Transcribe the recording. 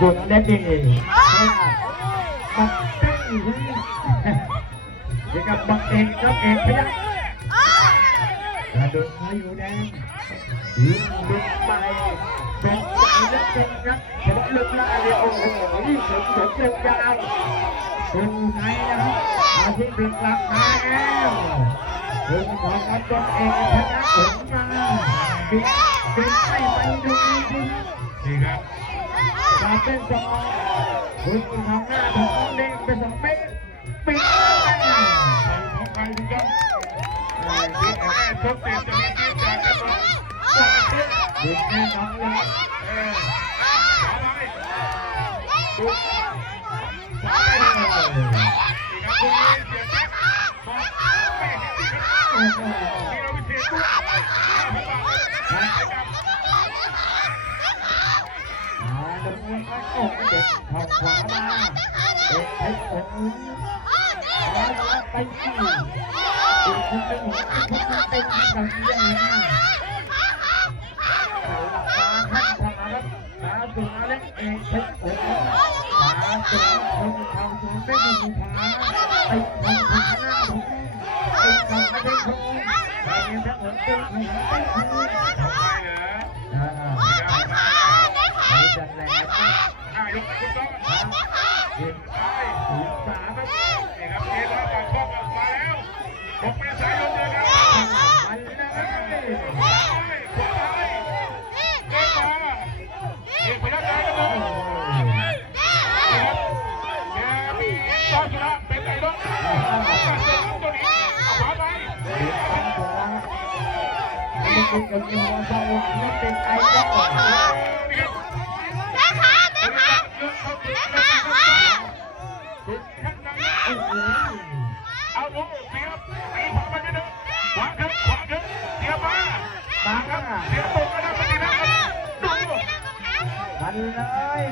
บุญได้ดีบักเต้นี่กับบักเอกกับเอกพยัคฆ์กระโดดมาอยู่แดงดึงไปเป็นใจและเป็นครับเฉพาะลึกละอะไรโอ้โหนี่เสริมยาวเป็นไงนะครับอาทิตย์ดึงกลับมาแล้วดึงของกับตัวเอกพยัคฆ์ผมมาเป็นให้ไปดูนี่ครับจะเป็นสองดึงของหน้าของเด้งเป็น2 เมตรปิดของใครดีครับดีแน่ชกเต็มจะมีที่จากกันหมดดีแน่น้องเลยดูสายนี่ครับคุณเสียแจ็คบอกไม่เห็นที่เราวิเทศด้วยดำเนินการออกเด็กทางขวามาเด็กให้ผมแล้วไปที่อีกคนเป็นหัวที่คนเป็นแบบนี้นะขาข้างขวาครับขาตัวเล็กเอกให้ผมขาตัวคนทางตัวไม่มีขาไปทางขวาหน้าผมไปทางไม่ได้ผมไปทางผมเป็นหัวไม่ถูกจัดแรงยกไปคุณต้องเด็กไปถึง3ครับนี่ครับเกมแล้วปากช่องออกมาแล้ว6 เมษายนเลยครับมันเลยขวาเดินมาเอกพยัคฆ์ได้กันเลยนี่ครับแกมีต้อนชนะเป็นไอ้น้องตัวนี้เอาขวาไปมันเป็นกับยิงบอลมันเป็นไอ้น้องเอาดูเสียบไอ้ขวามาจะดึงขวาขึ้นเสียบมาครับเสียบตรงกันนะปฏิบัติดูมันเลย